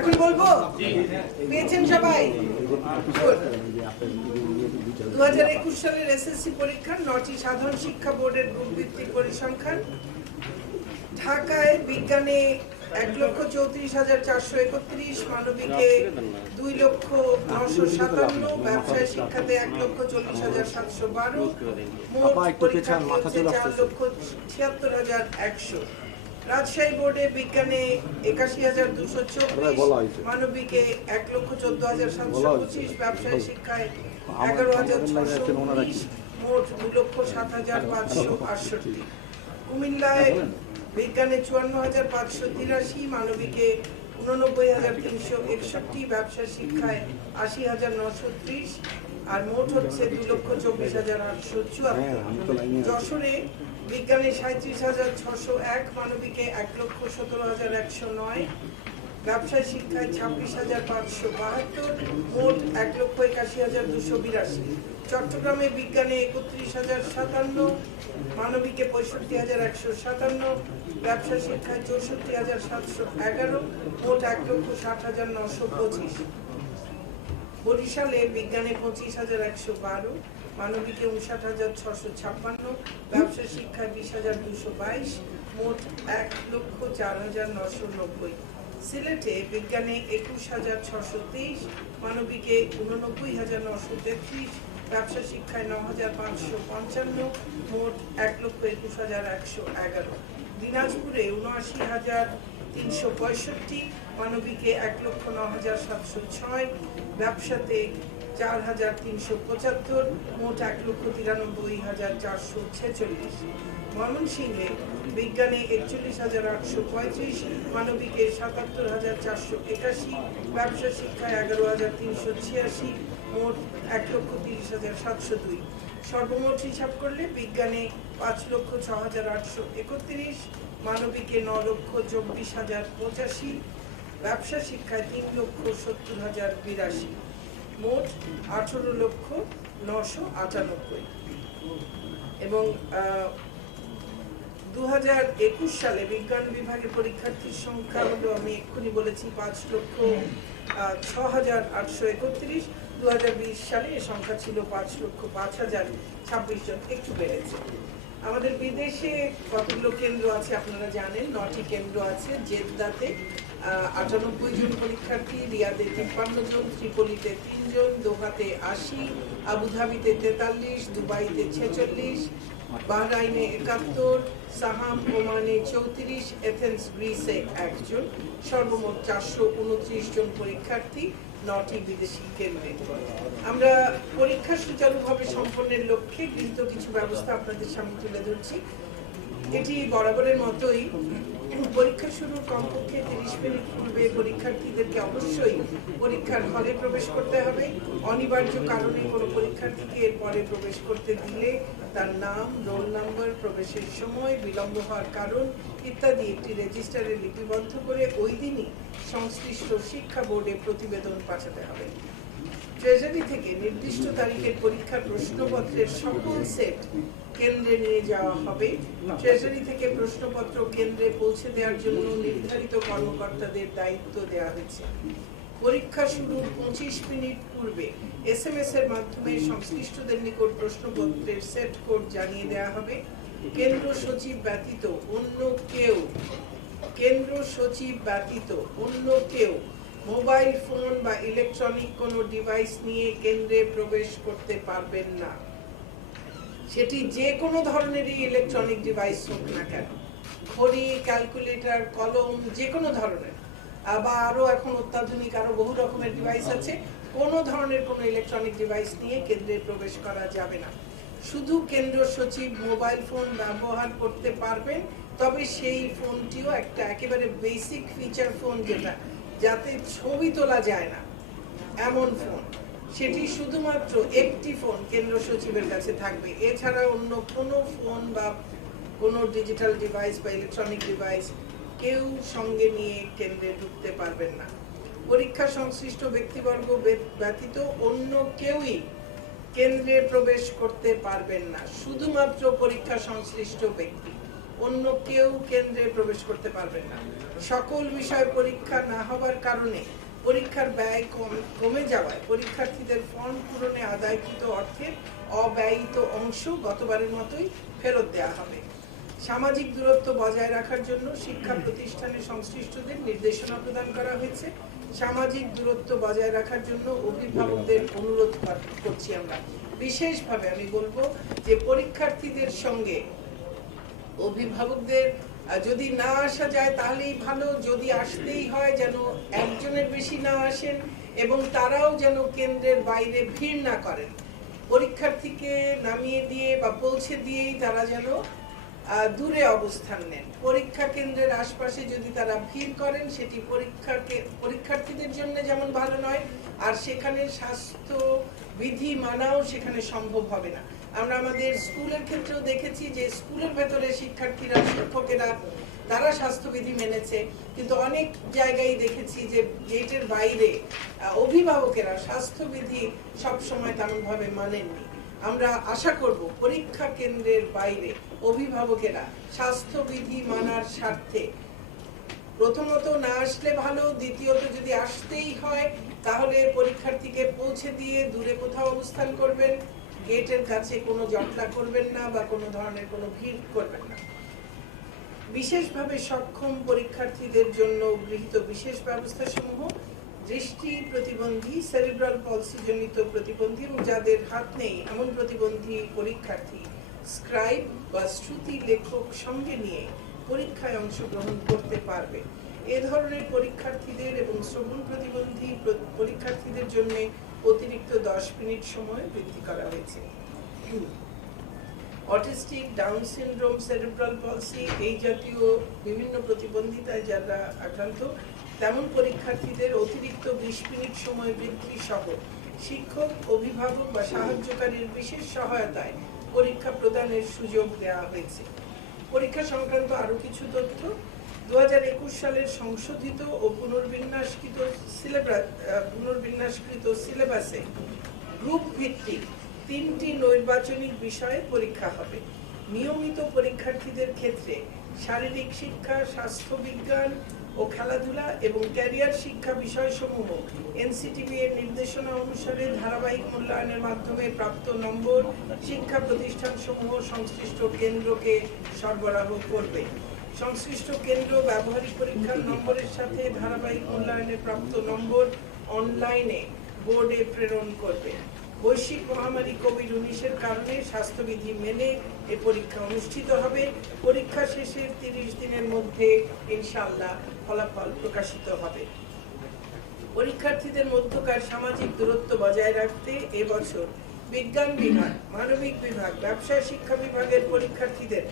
এখন বলবো পেয়েছেন সবাই? 2021 সালের এসএসসি পরীক্ষার 9টি সাধারণ শিক্ষা বোর্ডের গ্রুপ ভিত্তিক পরিসংখ্যান। ঢাকায় বিজ্ঞানে 1,34,431, মানবিকে 2,09,57, ব্যবসায় শিক্ষাতে 1,40,712, মোট পরীক্ষার্থী হচ্ছে 4,76,100। রাজশাহী বোর্ডে বিজ্ঞানে 81,224, মানবিকে 1,14,725, ব্যবসায় শিক্ষায় 11,619, মোট 2,07,568। কুমিল্লায় বিজ্ঞানে 54,583, মানবিকে 89,361, ব্যবসা শিক্ষায় 80,930, আর মোট হচ্ছে 2,24,874। যশোরে বিজ্ঞানে 37,601, মানবিকে 1,17,109, ব্যবসায় শিক্ষায় 26,572, মোট 1,81,282। চট্টগ্রামে বিজ্ঞানে 31,057, মানবিকে 65,157, ব্যবসা শিক্ষায় 64,711, মোট 1,60,925। বরিশালে বিজ্ঞানে 25,112, মানবিকে 59,656, ব্যবসা শিক্ষায় 20,222, মোট 1,04,990। সিলেটে বিজ্ঞানে 21,623, মানবিকে 89,933, ব্যবসা শিক্ষায় 9,555, মোট 1,21,111। দিনাজপুরে 79,365, মানবিকে 1,09,706, ব্যবসাতে 4,375, মোট 1,93,446। ময়মনসিংহে বিজ্ঞানে 41,835, মানবিকে 77,481, ব্যবসা শিক্ষায় 11,386, মোট 1,30,702। সর্বমোট হিসাব করলে বিজ্ঞানে 5,06,831, মানবিকে 9,24,085, ব্যবসা শিক্ষায় 3,70,082, মোট 18,998। এবং 2021 সালে বিজ্ঞান বিভাগের পরীক্ষার্থীর সংখ্যা হলো, আমি এক্ষুনি বলেছি, 5,06,831। 2020 সালে এর সংখ্যা ছিল 5,05,026 জন, একটু বেড়েছে। আমাদের বিদেশে কতগুলো কেন্দ্র আছে আপনারা জানেন, 9টি কেন্দ্র আছে। জেদ্দাতে 98 জন পরীক্ষার্থী, রিয়াদে 53 জন, ত্রিপলিতে 3 জন, দোহাতে 80, আবুধাবিতে 43, দুবাইতে 46, বাহরাইনে 71, সাহাম ওমানে 34, এথেন্স গ্রিসে 1 জন। সর্বমোট 429 জন পরীক্ষার্থী 9টি বিদেশি কেন্দ্রে। আমরা পরীক্ষা সুচারুভাবে সম্পন্নের লক্ষ্যে গৃহীত কিছু ব্যবস্থা আপনাদের সামনে তুলে ধরছি। এটি বরাবরের মতোই পরীক্ষা শুরুর কমপক্ষে 30 মিনিট পূর্বে পরীক্ষার্থীদেরকে অবশ্যই পরীক্ষার হলে প্রবেশ করতে হবে। অনিবার্য কারণে কোনো পরীক্ষার্থীকে এরপরে প্রবেশ করতে দিলে তার নাম, রোল নাম্বার, প্রবেশের সময়, বিলম্ব হওয়ার কারণ ইত্যাদি একটি রেজিস্টারে লিপিবদ্ধ করে ওই দিনই সংশ্লিষ্ট শিক্ষা বোর্ডে প্রতিবেদন পাঠাতে হবে। ট্রেজারি থেকে নির্দিষ্ট তারিখের পরীক্ষার প্রশ্নপত্রের সকল সেট কেন্দ্রে নিয়ে যাওয়া হবে। ট্রেজারি থেকে প্রশ্নপত্র কেন্দ্রে পৌঁছে দেওয়ার জন্য নির্ধারিত কর্মকর্তাদের দায়িত্ব দেওয়া হয়েছে। পরীক্ষা শুরুর 25 মিনিট পূর্বে SMS এর মাধ্যমে সংশ্লিষ্টদের নিকট প্রশ্নপত্রের সেট কোড জানিয়ে দেওয়া হবে। কেন্দ্র সচিব ব্যতীত অন্য কেউ মোবাইল ফোন বা ইলেকট্রনিক কোনো ডিভাইস নিয়ে কেন্দ্রে প্রবেশ করতে পারবেন না। সেটি যে কোনো ধরনেরই ইলেকট্রনিক ডিভাইস হোক না কেন, ঘড়ি, ক্যালকুলেটর, কলম, যে কোনো ধরনের, বা আরো এখন অত্যাধুনিক আরো বহু রকমের ডিভাইস আছে, কোনো ধরনের কোনো ইলেকট্রনিক ডিভাইস নিয়ে কেন্দ্রে প্রবেশ করা যাবে না। শুধু কেন্দ্র সচিব মোবাইল ফোন ব্যবহার করতে পারবেন, তবে সেই ফোনটিও একটা একেবারে বেসিক ফিচার ফোন, যাতে ছবি তোলা যায় না এমন ফোন, সেটি শুধুমাত্র একটি ফোন কেন্দ্র সচিবের কাছে থাকবে। এছাড়া অন্য কোনো ফোন বা কোনো ডিজিটাল ডিভাইস বা ইলেকট্রনিক ডিভাইস কেউ সঙ্গে নিয়ে কেন্দ্রে ঢুকতে পারবেন না। পরীক্ষা সংশ্লিষ্ট ব্যক্তিবর্গ ব্যতীত অন্য কেউই কেন্দ্রে প্রবেশ করতে পারবেন না, শুধুমাত্র পরীক্ষা সংশ্লিষ্ট ব্যক্তি। অন্য কেউ কেন্দ্রে প্রবেশ করতে পারবেন না। সকল বিষয় পরীক্ষা না হবার কারণে পরীক্ষার ব্যয় কমে যাওয়ায় পরীক্ষার্থীদের ফর্ম পূরণে আদায়কৃত অর্থের অব্যয়িত অংশ গতবারের মতোই ফেরত দেওয়া হবে। সামাজিক দূরত্ব বজায় রাখার জন্য শিক্ষা প্রতিষ্ঠানে সংশ্লিষ্টদের নির্দেশনা প্রদান করা হয়েছে। সামাজিক দূরত্ব বজায় রাখার জন্য অভিভাবকদের অনুরোধ করছি আমরা। বিশেষভাবে আমি বলবো যে পরীক্ষার্থীদের সঙ্গে অভিভাবকদের যদি না আসা যায় তাহলেই ভালো, যদি আসতেই হয় যেন একজনের বেশি না আসেন এবং তারাও যেন কেন্দ্রের বাইরে ভিড় না করেন। পরীক্ষার্থীকে নামিয়ে দিয়ে বা পৌঁছে দিয়েই তারা যেন দূরে অবস্থান নেন। পরীক্ষা কেন্দ্রের আশপাশে যদি তারা ভিড় করেন সেটি পরীক্ষার্থীদের জন্য যেমন ভালো নয়, আর সেখানে স্বাস্থ্য বিধি মানাও সেখানে সম্ভব হবে না। আমরা আমাদের স্কুলের ক্ষেত্রেও দেখেছি যে স্কুলের ভেতরে শিক্ষার্থীরা শিক্ষকেরা তারা স্বাস্থ্যবিধি মেনেছে, কিন্তু অনেক জায়গায় দেখেছি যে গেটের বাইরে অভিভাবকেরা স্বাস্থ্যবিধি সবসময় তেমনভাবে মানেননি। আমরা আশা করব পরীক্ষা কেন্দ্রের বাইরে অভিভাবকেরা স্বাস্থ্যবিধি মানার স্বার্থে প্রথমত না আসলে ভালো, দ্বিতীয়ত যদি আসতেই হয় তাহলে পরীক্ষার্থীকে পৌঁছে দিয়ে দূরে কোথাও অবস্থান করবেন, গেটের কাছে কোনো জটলা করবেন না বা কোনো ধরনের কোনো ভিড় করবেন না। বিশেষভাবে সক্ষম পরীক্ষার্থীদের জন্য গৃহীত বিশেষ ব্যবস্থা সমূহ দৃষ্টি প্রতিবন্ধী, সেরিব্রাল পলসি জনিত প্রতিবন্ধী এবং যাদের হাত নেই এমন প্রতিবন্ধী পরীক্ষার্থী স্ক্রাইব বা শ্রুতি লেখক সঙ্গে নিয়ে পরীক্ষায় অংশগ্রহণ করতে পারবে। এ ধরনের পরীক্ষার্থীদের এবং শ্রবণ প্রতিবন্ধী পরীক্ষার্থীদের জন্য অতিরিক্ত 10 মিনিট সময় বৃদ্ধি করা হয়েছে। অটিস্টিক, ডাউন সিনড্রোম, সেরিব্রাল পলসি এই জাতীয় বিভিন্ন প্রতিবন্ধিতায় যারা আক্রান্ত তেমন পরীক্ষার্থীদের অতিরিক্ত 20 মিনিট সময় বৃদ্ধি সহ শিক্ষক, অভিভাবক বা সাহায্যকারীর বিশেষ সহায়তায় পরীক্ষা প্রদানের সুযোগ দেওয়া হয়েছে। পরীক্ষা সংক্রান্ত আরো কিছু তথ্য। 2021 সালের সংশোধিত ও পুনর্বিন্যাসকৃত সিলেবাসে গ্রুপ ভিত্তিক 3টি নৈর্বাচনিক বিষয়ে পরীক্ষা হবে। নিয়মিত পরীক্ষার্থীদের ক্ষেত্রে শারীরিক শিক্ষা, স্বাস্থ্য বিজ্ঞান ও খেলাধুলা এবং ক্যারিয়ার শিক্ষা বিষয়সমূহ এনসিটিবি এর নির্দেশনা অনুসারে ধারাবাহিক মূল্যায়নের মাধ্যমে প্রাপ্ত নম্বর শিক্ষা প্রতিষ্ঠানসমূহ সংশ্লিষ্ট কেন্দ্রকে সরবরাহ করবে। সংশ্লিষ্ট কেন্দ্র ব্যবহারিক পরীক্ষার নম্বরের সাথে ধারাবাহিক মূল্যায়নে প্রাপ্ত নম্বর অনলাইনে বোর্ডে প্রেরণ করবে। বৈশ্বিক মহামারী কোভিড-19 কারণে স্বাস্থ্যবিধি মেনে এ পরীক্ষা অনুষ্ঠিত হবে। পরীক্ষা শেষের 30 দিনের মধ্যে ইনশাআল্লাহ ফলাফল প্রকাশিত হবে। পরীক্ষার্থীদের মধ্যকার সামাজিক দূরত্ব বজায় রাখতে এবছর বিজ্ঞান বিভাগ, মানবিক বিভাগ, ব্যবসায় শিক্ষা বিভাগের পরীক্ষার্থীদের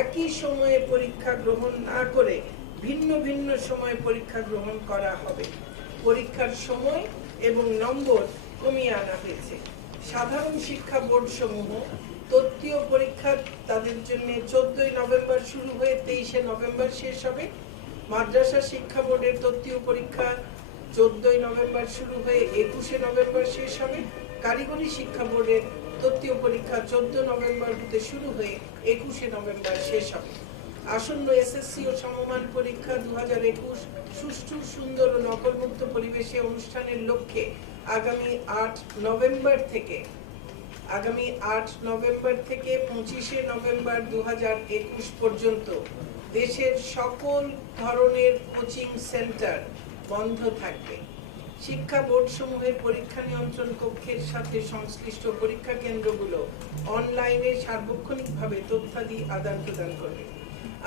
একই সময়ে পরীক্ষা গ্রহণ না করে ভিন্ন ভিন্ন সময়ে পরীক্ষা গ্রহণ করা হবে। পরীক্ষার সময় এবং নম্বর কমিয়ে আনা হয়েছে। সাধারণ শিক্ষা বোর্ড সমূহ তত্ত্বীয় পরীক্ষা তাদের জন্য 14 নভেম্বর শুরু হয়ে 23 নভেম্বর শেষ হবে। মাদ্রাসা শিক্ষা বোর্ডের তত্ত্বীয় পরীক্ষা 14 নভেম্বর শুরু হয়ে 21 নভেম্বর শেষ হবে। কারিগরি শিক্ষা বোর্ডের তত্ত্বীয় পরীক্ষা 14 নভেম্বর হতে শুরু হয়ে 21 নভেম্বর শেষ হবে। আসন্ন এসএসসি ও সমমান পরীক্ষা 2021 সুষ্ঠু, সুন্দর ও নকলমুক্ত পরিবেশে অনুষ্ঠানের লক্ষ্যে আগামী 8 নভেম্বর থেকে 25 নভেম্বর 2021 পর্যন্ত দেশের সকল ধরনের কোচিং সেন্টার বন্ধ থাকবে। শিক্ষা বোর্ড সমূহের পরীক্ষা নিয়ন্ত্রণ কক্ষের সাথে সংশ্লিষ্ট পরীক্ষা কেন্দ্রগুলো অনলাইনে সার্বক্ষণিকভাবে তথ্যাদি আদান প্রদান করবে।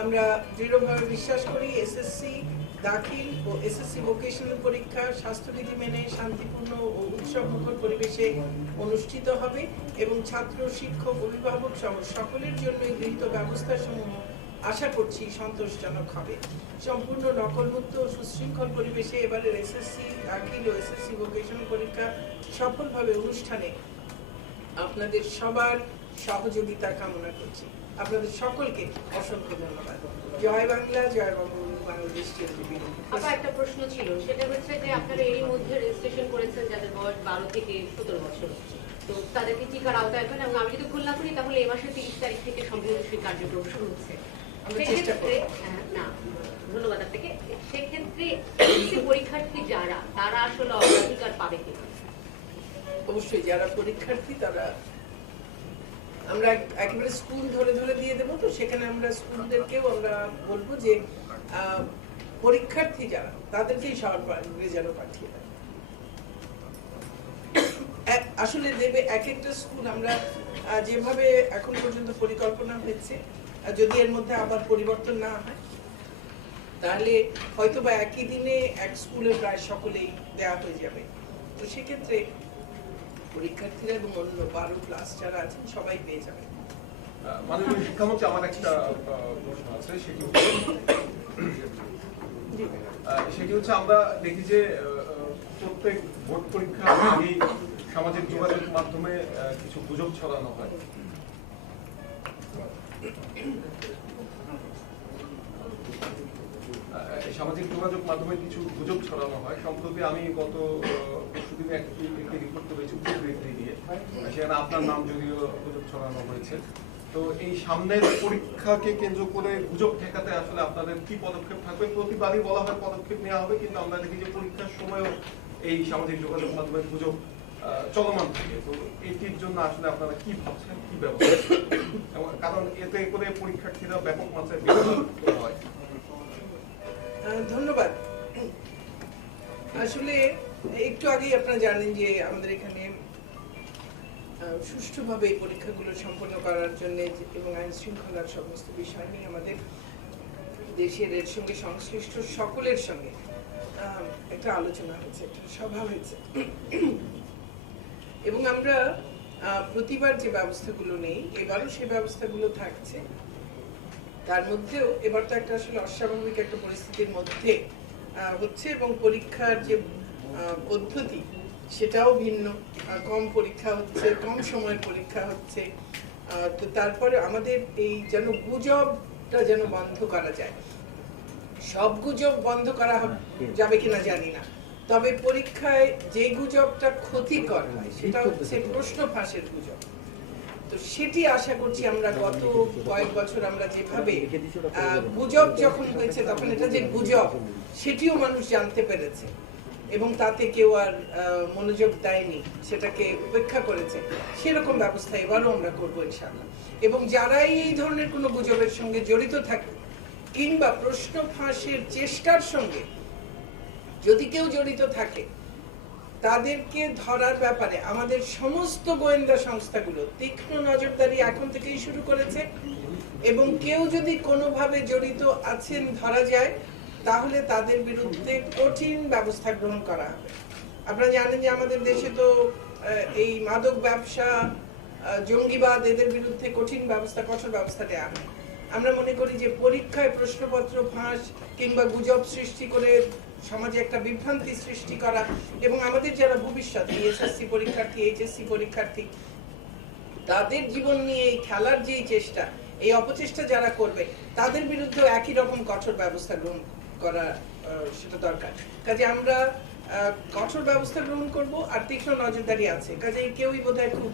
আমরা দৃঢ়ভাবে বিশ্বাস করি এসএসসি দাখিল ও এসএসসি ভোকেশনাল পরীক্ষা স্বাস্থ্যবিধি মেনে শান্তিপূর্ণ ও উৎসবমুখর পরিবেশে অনুষ্ঠিত হবে এবং ছাত্র, শিক্ষক, অভিভাবক সহ সকলের জন্য গৃহীত ব্যবস্থাসমূহ আশা করছি সন্তোষজনক হবে। সম্পূর্ণ নকলমুক্ত ও সুশৃঙ্খল পরিবেশে এবারের এসএসসি দাখিল ও এসএসসি ভোকেশনাল পরীক্ষা সফলভাবে অনুষ্ঠানে আপনাদের সবার সহযোগিতা কামনা করছি। আপনাদের সকলকে অসংখ্য ধন্যবাদ। জয় বাংলা, জয় বঙ্গবন্ধু, বাংলাদেশ চিরজীবী। আপনার একটা প্রশ্ন ছিল, সেটা হচ্ছে যে আপনারা এরই মধ্যে রেজিস্ট্রেশন করেছেন যাদের বয়স 12 থেকে 17 বছর, তো তাদেরকে টিকার আওতায় আনবেন এবং আমি যদি ভুল না করি তাহলে এই মাসের 30 তারিখ থেকে সম্পূর্ণ সেই কার্যক্রম শুরু হচ্ছে। আমরা চেষ্টা সেক্ষেত্রে করব। না, ধন্যবাদ আপনাকে। সেক্ষেত্রে এসএসসি পরীক্ষার্থী যারা, তারা আসলে অগ্রাধিকার পাবে কিনা? অবশ্যই যারা পরীক্ষার্থী তারা আমরা একেবারে স্কুল ধরে ধরে দিয়ে দেবো, তো সেখানে আমরা স্কুলদেরকেও আমরা বলবো যে পরীক্ষার্থী যারা তাদেরকেই সবার আগে যেন পাঠিয়ে দেয়। আসলে দেবে এক একটা স্কুল আমরা যেভাবে এখন পর্যন্ত পরিকল্পনা হয়েছে, যদি এর মধ্যে আবার পরিবর্তন না হয় তাহলে হয়তো বা একই দিনে এক স্কুলে প্রায় সকলেই দেওয়া হয়ে যাবে। তো সেক্ষেত্রে পরীক্ষার্থীরা এবং অন্য 12 ক্লাস যারা আছেন সবাই পেয়ে যাবে। মাননীয় শিক্ষামন্ত্রী, আমার একটা প্রশ্ন আছে, সেটি হচ্ছে আমরা দেখি যে প্রত্যেক বোর্ড পরীক্ষার আগেই সামাজিক যোগাযোগ মাধ্যমে কিছু গুজব ছড়ানো হয়। সামাজিক যোগাযোগ মাধ্যমে কিছু গুজব ছড়ানো হয়। সম্প্রতি আমি গত পরশুদিনে একটি রিপোর্ট করেছি উপবৃত্তি দিয়ে, সেখানে আপনার নাম যদিও গুজব ছড়ানো হয়েছে। তো এই সামনের পরীক্ষাকে কেন্দ্র করে গুজব ঠেকাতে আসলে আপনাদের কি পদক্ষেপ থাকবে? প্রতিবারই বলা হয় পদক্ষেপ নেওয়া হবে, কিন্তু আমরা দেখি যে পরীক্ষার সময়ও এই সামাজিক যোগাযোগ মাধ্যমে গুজব চলমান থাকে। তো এটির জন্য আসলে আপনারা কি ভাবছেন, কি ব্যবস্থা? কারণ এতে করে পরীক্ষার্থীরা ব্যাপক মাত্রায় বিভ্রান্ত হয়। ধন্যবাদ। আসলে একটু আগেই আপনারা জানেন যে আমাদের এখানে সুষ্ঠুভাবে এই পরীক্ষাগুলো সম্পন্ন করার জন্য এবং আইন শৃঙ্খলার সমস্ত বিষয় নিয়ে আমাদের দেশের এর সঙ্গে সংশ্লিষ্ট সকলের সঙ্গে একটা আলোচনা হয়েছে, একটা সভা হয়েছে, এবং আমরা প্রতিবার যে ব্যবস্থাগুলো নেই এবারও সেই ব্যবস্থাগুলো থাকছে। তার মধ্যেও এবার তো একটা আসলে অস্বাভাবিক একটা পরিস্থিতির মধ্যে হচ্ছে, এবং পরীক্ষার যে পদ্ধতি সেটাও ভিন্ন, কম পরীক্ষা হচ্ছে, কম সময়ের পরীক্ষা হচ্ছে। তো তারপরে আমাদের এই যেন গুজবটা যেন বন্ধ করা যায়। সব গুজব বন্ধ করা যাবে কিনা জানি না, তবে পরীক্ষায় যে গুজবটা ক্ষতিকর হয় সেটা হচ্ছে প্রশ্ন ফাঁসের গুজব। তো সেটি আশা করছি আমরা গত কয়েক বছর আমরা যেভাবে গুজব যখন হয়েছে তখন এটা যে গুজব সেটিও মানুষ জানতে পেরেছে এবং তাতে কেউ আর মনোযোগ দেয়নি, সেটাকে উপেক্ষা করেছে। সেরকম ব্যবস্থা এবারও আমরা করবো ইনশাআল্লাহ। এবং যারাই এই ধরনের কোনো গুজবের সঙ্গে জড়িত থাকে কিংবা প্রশ্ন ফাঁসের চেষ্টার সঙ্গে যদি কেউ জড়িত থাকে তাদেরকে ধরার ব্যাপারে আমাদের সমস্ত গোয়েন্দা সংস্থাগুলো তীক্ষ্ণ নজরদারি এখন থেকেই শুরু করেছে, এবং কেউ যদি কোনোভাবে জড়িত আছেন ধরা যায় তাহলে তাদের বিরুদ্ধে কঠিন ব্যবস্থা গ্রহণ করা হবে। আপনারা জানেন যে আমাদের দেশে তো এই মাদক ব্যবসা, জঙ্গিবাদ, এদের বিরুদ্ধে কঠিন ব্যবস্থা, কঠোর ব্যবস্থা নেওয়া হয়। আমরা মনে করি যে পরীক্ষায় প্রশ্নপত্র ফাঁস কিংবা গুজব সৃষ্টি করে সমাজে একটা বিভ্রান্তি সৃষ্টি করা, এবং আমাদের যারা ভবিষ্যৎ এসএসসি পরীক্ষার্থী, এইচএসসি পরীক্ষার্থী, তাদের জীবন নিয়ে এই খেলার যে চেষ্টা, এই অপচেষ্টা যারা করবে তাদের বিরুদ্ধে একই রকম কঠোর ব্যবস্থা গ্রহণ করা সেটা দরকার। কাজে আমরা কঠোর ব্যবস্থা গ্রহণ করব, আর তীক্ষ্ণ নজরদারি আছে। কাজে কেউই বোধহয় খুব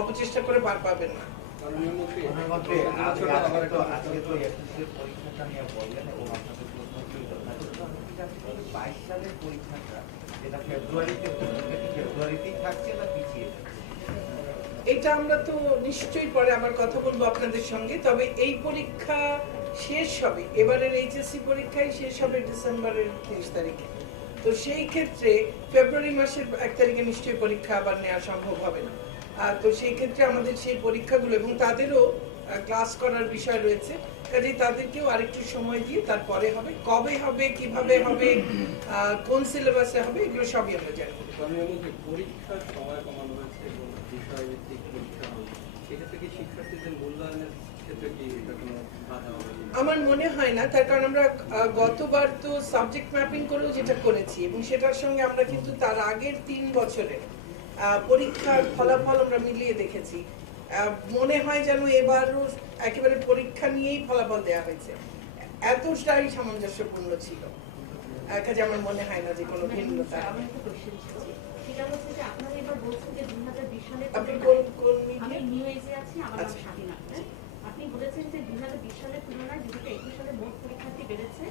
অপচেষ্টা করে পার পাবেন না। এটা আমরা তো নিশ্চয়ই পরে আবার কথা বলবো আপনাদের সঙ্গে। তবে এই পরীক্ষা শেষ হবে, এবারের এইচএসসি পরীক্ষাই শেষ হবে ডিসেম্বরের 30 তারিখে। তো সেই ক্ষেত্রে ফেব্রুয়ারি মাসের 1 তারিখে নিশ্চয়ই পরীক্ষা আবার নেওয়া সম্ভব হবে না। তো সেই ক্ষেত্রে আমাদের সেই পরীক্ষাগুলো এবং তাদেরও ক্লাস করার বিষয় রয়েছে, কাজেই তাদেরকেও আরেকটু সময় দিয়ে তারপরে হবে। কবে হবে, কিভাবে হবে, কোন সিলেবাসে হবে, এগুলো সবই আমরা জানি। পরীক্ষার সময় কমানো হয়েছে এবং বিষয়ভিত্তিক পরীক্ষা হবে, সেক্ষেত্রে কি শিক্ষার্থীদের মূল্যায়নের ক্ষেত্রে কি এটা কোনো বাধা হবে? আমার মনে হয় না, তার কারণ আমরা গতবার তো সাবজেক্ট ম্যাপিং করেও যেটা করেছি, এবং সেটার সঙ্গে আমরা কিন্তু তার আগের 3 বছরের পরীক্ষার ফলাফল আমরা মিলিয়ে দেখেছি। মনে হয় যেন এবারও একেবারে পরীক্ষা নিয়েই ফলাফল দেওয়া হয়েছে, এতটাই সামঞ্জস্যপূর্ণ ছিল। কাজে আমার মনে হয় না যে কোনো ভিন্নতা। আপনারা এবার বলছেন যে 2020 সালে আপনি কোন আমি নিউ এজে আছি, আমার নাম আচ্ছা। স্বাধীন আক্তার। আপনি আপনি বলেছেন যে 2020 সালের তুলনায় 2021 সালে মোট পরীক্ষার্থী বেড়েছে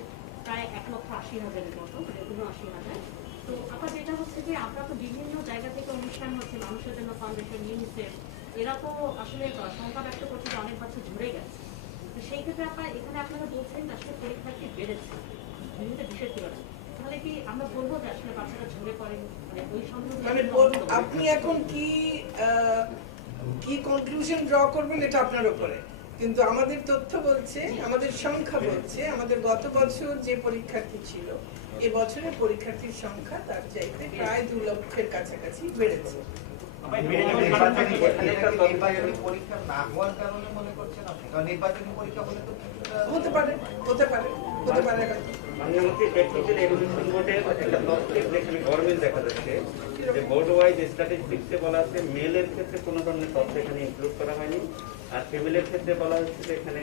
প্রায় 1,80,000-এর মতো, 79,000। তো আপনার যেটা হচ্ছে যে আপনারা তো বিভিন্ন জায়গা থেকে অনুষ্ঠান হচ্ছে, মানুষের জন্য ফাউন্ডেশন, ইউনিসেফ, এরা তো আসলে সংখ্যা ব্যক্ত করছে যে অনেক বাচ্চা ঝরে গেছে। তো সেই ক্ষেত্রে এখানে আপনারা বলছেন যে আসলে পরীক্ষার্থী বেড়েছে 2020-এর তুলনায়, তাহলে কি আমরা বলবো যে আসলে বাচ্চারা ঝরে পড়েন, মানে ওই মানে সংখ্যা আপনি এখন কি কনক্লুশন ড্র করবেন এটা আপনার উপরে, কিন্তু আমাদের তথ্য বলছে, আমাদের সংখ্যা বলছে, আমাদের গত বছর যে পরীক্ষার্থী ছিল এবছরে পরীক্ষার্থীর সংখ্যা তার চাইতে প্রায় 2 লক্ষের কাছাকাছি বেড়েছে। পরীক্ষা না হওয়ার কারণে মনে করছেন আপনি? কারণ নির্বাচনী পরীক্ষা বলে তো হতে পারে হয়তো। বাংলাদেশের টেকনিক্যাল এডুকেশন বোর্ডের একটা তথ্যের যেখানে গভর্নমেন্ট দেখা যাচ্ছে যে বোর্ড ওয়াইজ স্ট্যাটিস্টিক্সে বলা আছে মেলের ক্ষেত্রে কোনো ধরনের তথ্য এখানে ইনক্লুড করা হয়নি, আর ফিমেলের ক্ষেত্রে বলা হচ্ছে যে এখানে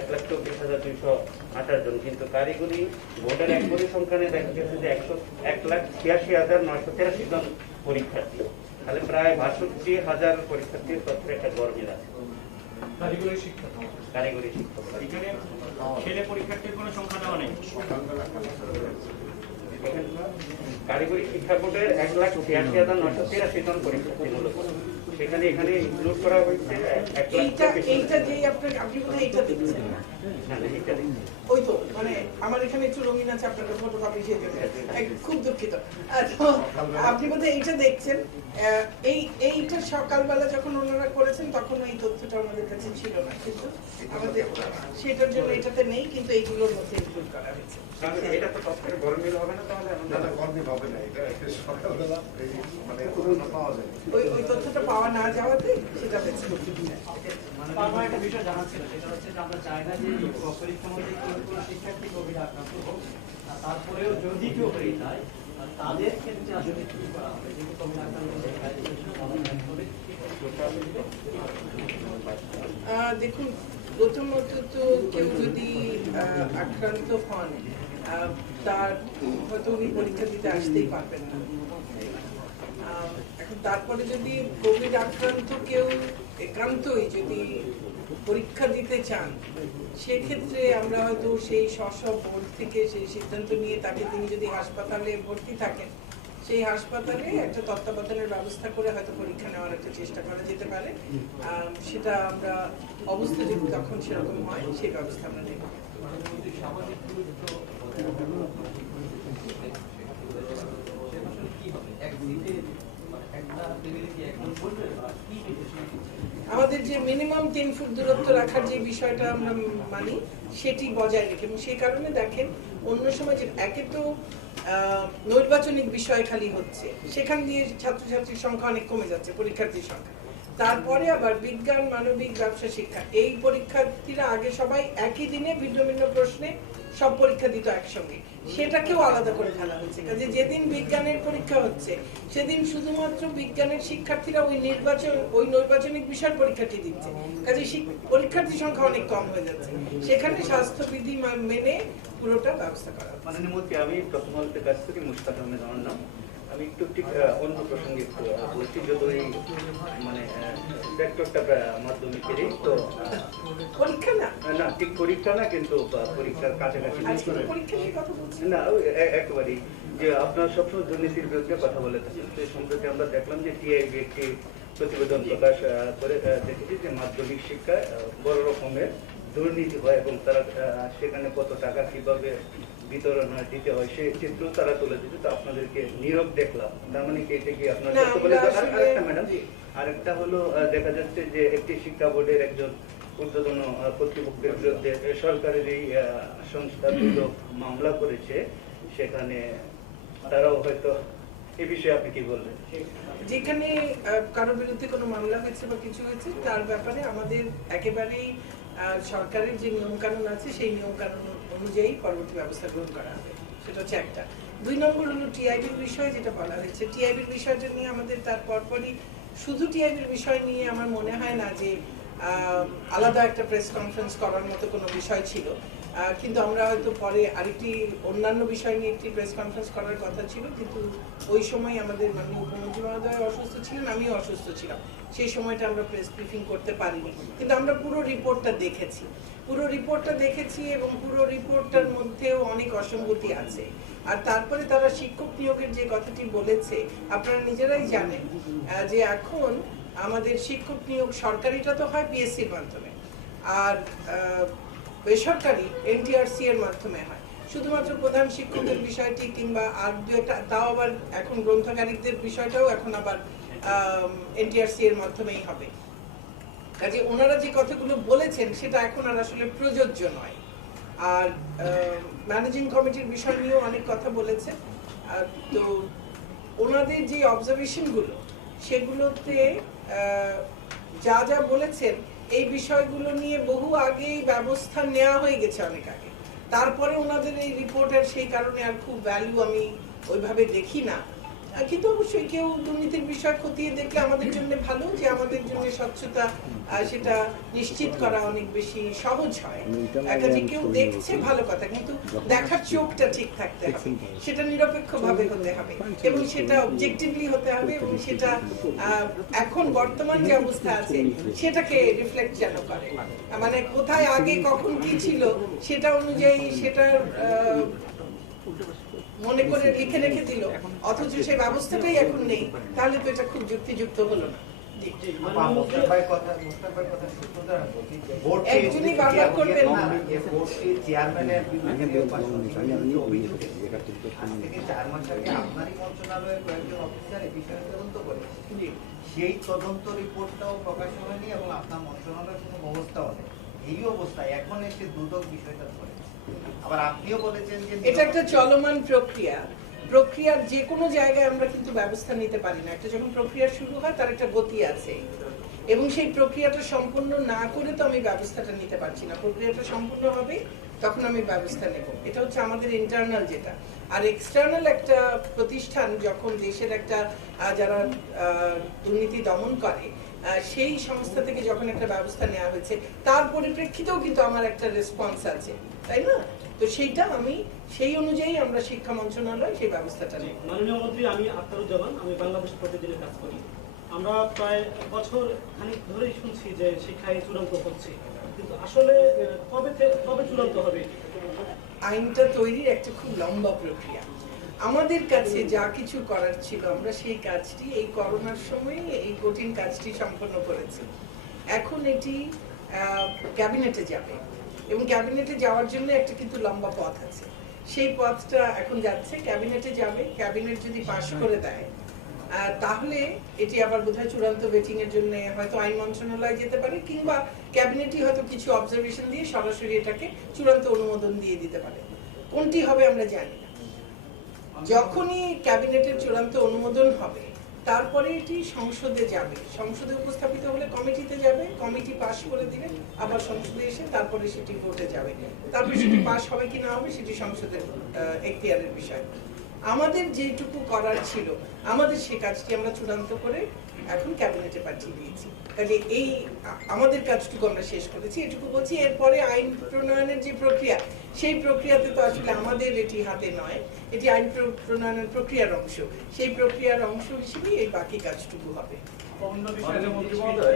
1,24,228 জন, কিন্তু কারিগরি বোর্ডের এক পরিসংখ্যানে দেখা গেছে যে 1,86,983 জন পরীক্ষার্থী, তাহলে প্রায় 62,000 পরীক্ষার্থীর তথ্যের একটা গরমিল আছে। কারিগরি শিক্ষা এখানে ছেলে পরীক্ষার্থীর কোনো সংখ্যা দেওয়া নেই। কারিগরি শিক্ষা বোর্ডের 1,86,983 জন পরীক্ষার্থী মূলত, সেখানে এখানে ইনক্লুড করা হয়েছে এইটা যেই আপনি বোধহয় এইটা দেখছেন না? ওই তো, মানে আমার এখানে একটু রঙিন আছে, আপনাদের ফটোকপি সেই জন্য খুব দুঃখিত। তো আপনি বোধহয় এইটা দেখছেন, এইটা সকালবেলা যখন ওনারা করেছেন তখন এই তথ্যটা আমাদের কাছে ছিল না, কিন্তু আমাদের সেটার জন্য এটাতে নেই, কিন্তু এইগুলোর মধ্যে ইনক্লুড করা হয়েছে। এটা তো তথ্যের গরমিল হবে না, তাহলে ওই তথ্যটা পাওয়া না যাওয়াতে সেটা বেঁচে। আমার একটা বিষয় জানার ছিল, সেটা হচ্ছে যে আমরা চাই না যে পরীক্ষার মধ্যে কোনো শিক্ষার্থী কোভিড আক্রান্ত হোক, আর তারপরেও যদি কেউ হয়ে যায় তাদের ক্ষেত্রে আসলে কি করা হবে, যেহেতু কোভিড আক্রান্ত দেখুন, প্রথমত তো কেউ যদি আক্রান্ত হন তার হয়তো উনি পরীক্ষা দিতে আসতেই পারবেন না। এখন তারপরে যদি কোভিড আক্রান্ত কেউ একান্তই যদি পরীক্ষা দিতে চান, সেক্ষেত্রে আমরা হয়তো সেই স্ব বোর্ড থেকে সেই সিদ্ধান্ত নিয়ে তাকে, তিনি যদি হাসপাতালে ভর্তি থাকেন, সেই হাসপাতালে একটা তত্ত্বাবধানের ব্যবস্থা করে হয়তো পরীক্ষা নেওয়ার একটা চেষ্টা করা যেতে পারে। সেটা আমরা অবস্থা যদি তখন সেরকম হয় সেই ব্যবস্থা আমরা নেব। আমাদের যে মিনিমাম 3 ফুট দূরত্ব রাখার যে বিষয়টা আমরা মানি, সেটি বজায় রেখে, এবং সেই কারণে দেখেন অন্য সময় যে একে তো নৈর্বাচনিক বিষয় খালি হচ্ছে, সেখান দিয়ে ছাত্রছাত্রীর সংখ্যা অনেক কমে যাচ্ছে, পরীক্ষার্থীর সংখ্যা। তারপরে আবার বিজ্ঞান, মানবিক, ব্যবসা শিক্ষা, এই পরীক্ষার্থীরা আগে সবাই একই দিনে ভিন্ন ভিন্ন প্রশ্নে সব পরীক্ষা দিত একসঙ্গে, সেটাকেও আলাদা করে ফেলা হয়েছে। কাজে যেদিন বিজ্ঞানের পরীক্ষা হচ্ছে সেদিন শুধুমাত্র বিজ্ঞানের শিক্ষার্থীরা ওই নৈর্বাচনিক বিষয়ের পরীক্ষাটি দিচ্ছে, কাজে পরীক্ষার্থী সংখ্যা অনেক কম হয়ে যাচ্ছে। সেখানে স্বাস্থ্যবিধি মেনে পুরোটা ব্যবস্থা করা। মাননীয় মন্ত্রী, আমি প্রথম আলোর কাছ থেকে মুশতাক আহমেদ আমার নাম। আমি একটু ঠিক অন্য প্রসঙ্গে বলছি, যত এই মানে সেক্টরটা মাধ্যমিকেরই তো পরীক্ষা না ঠিক পরীক্ষা না, কিন্তু পরীক্ষার কাছাকাছি না একেবারেই, যে আপনার সবসময় দুর্নীতির বিরুদ্ধে কথা বলে থাকেন। তো এই সম্প্রতি আমরা দেখলাম যে টিআইবি একটি প্রতিবেদন প্রকাশ করে দেখেছি যে মাধ্যমিক শিক্ষায় বড় রকমের দুর্নীতি হয়, এবং তারা সেখানে কত টাকা কিভাবে বিতরণ হয়, দিতে হয়, সেই চিত্র তারা তুলে দিচ্ছে। তো আপনাদেরকে নীরব দেখলাম, তার মানে কি এটা কি আপনার আরেকটা ম্যাডাম, আরেকটা হলো দেখা যাচ্ছে যে একটি শিক্ষা বোর্ডের একজন ঊর্ধ্বতন কর্তৃপক্ষের বিরুদ্ধে সরকারের এই সংস্থা মামলা করেছে, সেখানে তারাও হয়তো এই বিষয়ে আপনি কি বলবেন? যেখানে কারো বিরুদ্ধে কোনো মামলা হয়েছে বা কিছু হয়েছে, তার ব্যাপারে আমাদের একেবারেই সরকারের যে নিয়ম কানুন আছে সেই নিয়ম কানুন অনুযায়ী পরবর্তী ব্যবস্থা গ্রহণ করা হবে, সেটা হচ্ছে একটা। 2 নম্বর হলো টিআইবির বিষয়, যেটা বলা হয়েছে। টিআইবির বিষয়টা নিয়ে আমাদের তার পরপরই শুধু টিআইবির বিষয় নিয়ে আমার মনে হয় না যে আলাদা একটা প্রেস কনফারেন্স করার মতো কোনো বিষয় ছিল। কিন্তু আমরা হয়তো পরে আরেকটি অন্যান্য বিষয় নিয়ে একটি প্রেস কনফারেন্স করার কথা ছিল, কিন্তু ওই সময় আমাদের মাননীয় মুখ্যমন্ত্রী মহোদয় অসুস্থ ছিলেন, আমিও অসুস্থ ছিলাম, সেই সময়টা আমরা প্রেস ব্রিফিং করতে পারিনি। কিন্তু আমরা পুরো রিপোর্টটা দেখেছি এবং পুরো রিপোর্টটার মধ্যেও অনেক অসঙ্গতি আছে। আর তারপরে তারা শিক্ষক নিয়োগের যে কথাটি বলেছে, আপনারা নিজেরাই জানেন যে এখন আমাদের শিক্ষক নিয়োগ সরকারিটা তো হয় পিএসসির মাধ্যমে, আর বেসরকারি এনটিআরসি এর মাধ্যমে হয়। শুধুমাত্র প্রধান শিক্ষকের বিষয়টি কিংবা আর দু একটা, তাও আবার এখন গ্রন্থকারিকদের বিষয়টাও এখন আবার এনটিআরসি এর মাধ্যমেই হবে। কাজে ওনারা যে কথাগুলো বলেছেন সেটা এখন আর আসলে প্রযোজ্য নয়। আর ম্যানেজিং কমিটির বিষয় নিয়েও অনেক কথা বলেছে। তো ওনাদের যে অবজারভেশনগুলো সেগুলোতে যা যা বলেছেন এই বিষয়গুলো নিয়ে বহু আগেই ব্যবস্থা নেওয়া হয়ে গেছে, অনেক আগে। তারপরে ওনাদের এই রিপোর্টের সেই কারণে আর খুব ভ্যালু আমি ওইভাবে দেখি না। কিন্তু অবশ্যই কেউ দুর্নীতির বিষয় খতিয়ে দেখলে আমাদের জন্য ভালো, যে আমাদের জন্য স্বচ্ছতা সেটা নিশ্চিত করা অনেক বেশি সহজ হয়। একটা যে কেউ দেখছে ভালো কথা, কিন্তু দেখার চোখটা ঠিক থাকতে হবে, সেটা নিরপেক্ষভাবে হতে হবে এবং সেটা অবজেক্টিভলি হতে হবে এবং সেটা এখন বর্তমান যে অবস্থা আছে সেটাকে রিফ্লেক্ট যেন করে। মানে কোথায় আগে কখন কি ছিল সেটা অনুযায়ী সেটার মনে করে লিখে রেখে দিল, অথচ সেই ব্যবস্থাটাই এখন নেই, তাহলে তো এটা খুব যুক্তিযুক্ত হলো না। একজনই বারবার করবেন না। চেয়ারম্যানের বিরুদ্ধে অভিযোগ থেকে 4 মাস আগে আপনারই মন্ত্রণালয়ের কয়েকজন অফিসার এই বিষয়ে তদন্ত করে, সেই তদন্ত রিপোর্টটাও প্রকাশ হয়নি এবং আপনার মন্ত্রণালয়ের কোনো ব্যবস্থাও নেই। এই অবস্থায় এখন এসে দুদক বিষয়টা ধরে। আবার আপনিও বলেছেন যে এটা একটা চলমান প্রক্রিয়ার যে কোনো জায়গায় আমরা কিন্তু ব্যবস্থা নিতে পারি না। একটা যখন প্রক্রিয়া শুরু হয় তার একটা গতি আছে এবং সেই প্রক্রিয়াটা সম্পূর্ণ না করে তো আমি ব্যবস্থাটা নিতে পারছি না। প্রক্রিয়াটা সম্পূর্ণ হবে তখন আমি ব্যবস্থা নেব। এটা হচ্ছে আমাদের ইন্টারনাল যেটা। আর এক্সটার্নাল একটা প্রতিষ্ঠান যখন দেশের একটা যারা দুর্নীতি দমন করে সেই সংস্থা থেকে যখন একটা ব্যবস্থা নেওয়া হয়েছে তার পরিপ্রেক্ষিতেও কিন্তু আমার একটা রেসপন্স আছে, তাই না? তো সেইটা আমি সেই অনুযায়ী আমরা শিক্ষা মন্ত্রণালয় সেই ব্যবস্থাটা নেব। মাননীয় মন্ত্রী, আমি আখতারুজ্জামান, আমি বাংলাদেশ প্রতিদিনে কাজ করি। আমরা প্রায় বছর খানিক ধরেই শুনছি যে শিক্ষায় চূড়ান্ত হচ্ছে, কিন্তু আসলে কবে চূড়ান্ত হবে? আইনটা তৈরির একটা খুব লম্বা প্রক্রিয়া। আমাদের কাছে যা কিছু করার ছিল আমরা সেই কাজটি এই করোনার সময় এই কঠিন কাজটি সম্পন্ন করেছি। এখন এটি ক্যাবিনেটে যাবে এবং ক্যাবিনেটে যাওয়ার জন্য একটা কিন্তু লম্বা পথ আছে। সেই পথটা এখন যাচ্ছে, ক্যাবিনেটে যাবে। ক্যাবিনেট যদি পাশ করে দেয় তাহলে এটি আবার বোধহয় চূড়ান্ত ভেটিং এর জন্য হয়তো আইন মন্ত্রণালয় যেতে পারে, কিংবা ক্যাবিনেটই হয়তো কিছু অবজারভেশন দিয়ে সরাসরি এটাকে চূড়ান্ত অনুমোদন দিয়ে দিতে পারে। কোনটি হবে আমরা জানি না। যখনই ক্যাবিনেটের চূড়ান্ত অনুমোদন হবে তারপরে এটি সংসদে যাবে, সংসদে উপস্থাপিত হলে কমিটিতে যাবে, কমিটি পাশ করে দিলে আবার সংসদে এসে তারপরে সেটি ভোটে যাবে। তারপরে সেটি পাশ হবে কি না হবে সেটি সংসদের এখতিয়ারের বিষয়। আমাদের যেটুকু করার ছিল আমাদের সেই কাজটি আমরা চূড়ান্ত করে এখন ক্যাবিনেটে পাঠিয়ে দিয়েছি। কাজে এই আমাদের কাজটুকু আমরা শেষ করেছি, এটুকু বলছি। এরপরে আইন প্রণয়নের যে প্রক্রিয়া, সেই প্রক্রিয়াতে তো আসলে আমাদের এটি হাতে নয়, এটি আইন প্রণয়নের প্রক্রিয়ার অংশ। সেই প্রক্রিয়ার অংশ হিসেবেই এই বাকি কাজটুকু হবে। অন্য বিষয়ে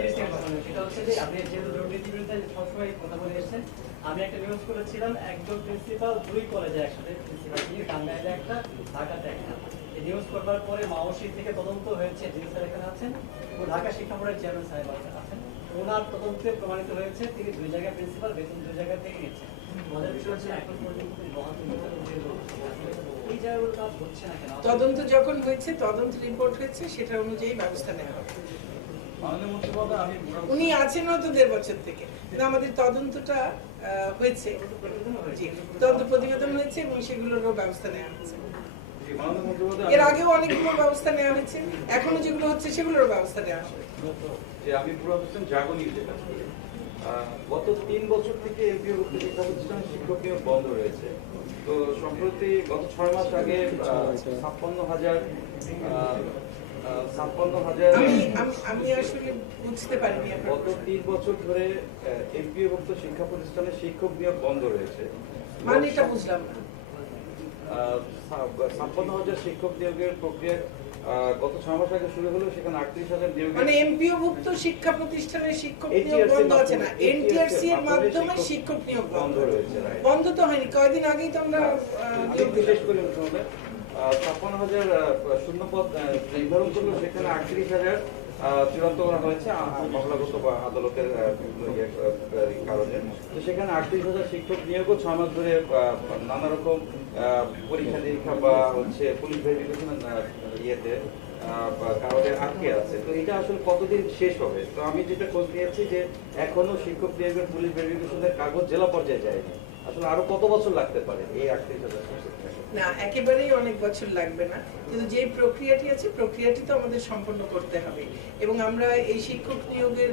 এটা হচ্ছে যে আপনি যেহেতু দুর্নীতির বিরুদ্ধে সবসময় কথা বলে এসেছেন, আমি একটা নিউজ করেছিলাম একজন প্রিন্সিপাল 2 কলেজে একসাথে প্রিন্সিপাল দিয়ে, টাঙ্গাইলে একটা, ঢাকাতে একটা। এই নিউজ করবার পরে মাওসি থেকে তদন্ত হয়েছে, যিনি স্যার এখানে আছেন, ও ঢাকা শিক্ষা বোর্ডের চেয়ারম্যান সাহেব আছেন। ওনার তদন্তে প্রমাণিত হয়েছে তিনি 2 জায়গায় প্রিন্সিপাল, বেতন 2 জায়গা থেকে নিচ্ছেন। আমাদের বিষয় হচ্ছে এখন পর্যন্ত এই জায়গাগুলো কাজ হচ্ছে না কেন? তদন্ত যখন হয়েছে, তদন্ত রিপোর্ট হয়েছে, সেটা অনুযায়ী ব্যবস্থা নেওয়া হবে। উনি আছেন হয়তো 1.5 বছর থেকে, কিন্তু আমাদের তদন্তটা হয়েছে, তদন্ত প্রতিবেদন হয়েছে এবং সেগুলোরও ব্যবস্থা নেওয়া হয়েছে। এর আগেও অনেকগুলো ব্যবস্থা নেওয়া হয়েছে, এখনো যেগুলো হচ্ছে সেগুলোর ব্যবস্থা নেওয়া হবে। আমি পুরো হোসেন জাগনিতে কাজ করি। গত 3 বছর থেকে এমপিও শিক্ষা প্রতিষ্ঠানে শিক্ষক নিয়োগ বন্ধ রয়েছে। তো সম্প্রতি গত 6 মাস আগে 56,000 আমি আসলে বুঝতে পারিনি। গত 3 বছর ধরে এমপিওভুক্ত শিক্ষা প্রতিষ্ঠানে শিক্ষক নিয়োগ বন্ধ রয়েছে। মানে এটা বুঝলাম না। 56,000 শিক্ষক নিয়োগের প্রক্রিয়া গত 6 মাস আগে শুরু হলো, সেখানে 38,000 নিয়োগ। মানে এমপিও ভুক্ত শিক্ষা প্রতিষ্ঠানের শিক্ষক নিয়োগ বন্ধ আছে না, এনটিআরসি এর মাধ্যমে শিক্ষক নিয়োগ বন্ধ রয়েছে। বন্ধ তো হয়নি, কয়েকদিন আগেই তো আমরা নিয়োগ দিলাম। বিশেষ করে 56,000 শূন্যপদ নির্ধারণ করলো, সেখানে 38,000 চূড়ান্ত করা হয়েছে মামলাগত বা আদালতের কারণে। তো সেখানে 38,000 শিক্ষক নিয়োগও 6 মাস ধরে নানা রকম পরীক্ষা নিরীক্ষা বা হচ্ছে পুলিশ ভেরিফিকেশন ইয়েতে কারণে আটকে আছে। তো এটা আসলে কতদিন শেষ হবে? তো আমি যেটা খোঁজ নিয়েছি যে এখনো শিক্ষক নিয়োগের পুলিশ ভেরিফিকেশনের কাগজ জেলা পর্যায়ে যায়নি। আসলে আরো কত বছর লাগতে পারে এই 38,000? না, একেবারেই অনেক বছর লাগবে না, কিন্তু যে প্রক্রিয়াটি আছে প্রক্রিয়াটি তো আমাদের সম্পন্ন করতে হবে। এবং আমরা এই শিক্ষক নিয়োগের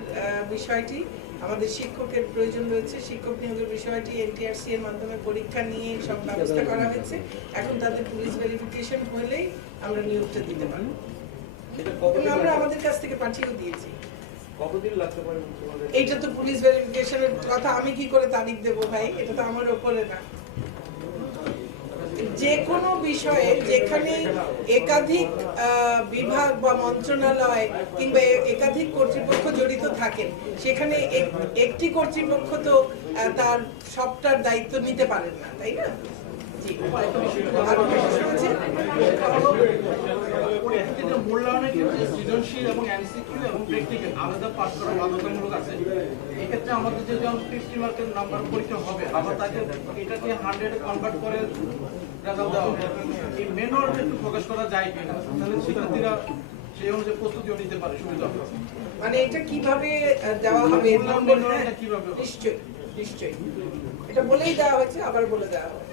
বিষয়টি, আমাদের শিক্ষকের প্রয়োজন রয়েছে, শিক্ষক নিয়োগের বিষয়টি এনটিআরসি এর মাধ্যমে পরীক্ষা নিয়ে সব ব্যবস্থা করা হয়েছে। এখন তাদের পুলিশ ভেরিফিকেশন হলেই আমরা নিয়োগটা দিতে পারবো। এবং আমরা আমাদের কাছ থেকে পাঠিয়েও দিয়েছি। কতদিন লাগতে পারে? এইটা তো পুলিশ ভেরিফিকেশনের কথা, আমি কি করে তারিখ দেবো ভাই, এটা তো আমার ওপরে না। যে কোনো বিষয়ে যেখানে একাধিক বিভাগ বা মন্ত্রণালয় কিংবা একাধিক কর্তৃপক্ষ জড়িত থাকেন, সেখানে একটি কর্তৃপক্ষ তো তার সবটার দায়িত্ব নিতে পারেন না, তাই না? জি, মূল্যায়নের ক্ষেত্রে সৃজনশীল এবং এমসিকিউ এবং প্র্যাকটিক্যাল আলাদা পাস করা বাধ্যতামূলক আছে। এক্ষেত্রে আমাদের যে যেমন 50 মার্কের নাম্বার পরীক্ষা হবে, আবার তাকে এটাকে 100 কনভার্ট করে রেজাল্ট দেওয়া হবে। এই মেন ওয়ার্ডে একটু ফোকাস করা যায় কিনা, তাহলে শিক্ষার্থীরা সেই অনুযায়ী প্রস্তুতিও নিতে পারে, সুবিধা হবে। মানে এটা কিভাবে দেওয়া হবে? নিশ্চয়ই নিশ্চয়ই, এটা বলেই দেওয়া হয়েছে, আবার বলে দেওয়া হবে।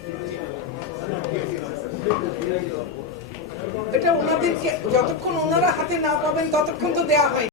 এটা ওনাদেরকে যতক্ষণ ওনারা হাতে না পাবেন ততক্ষণ তো দেওয়া হয়।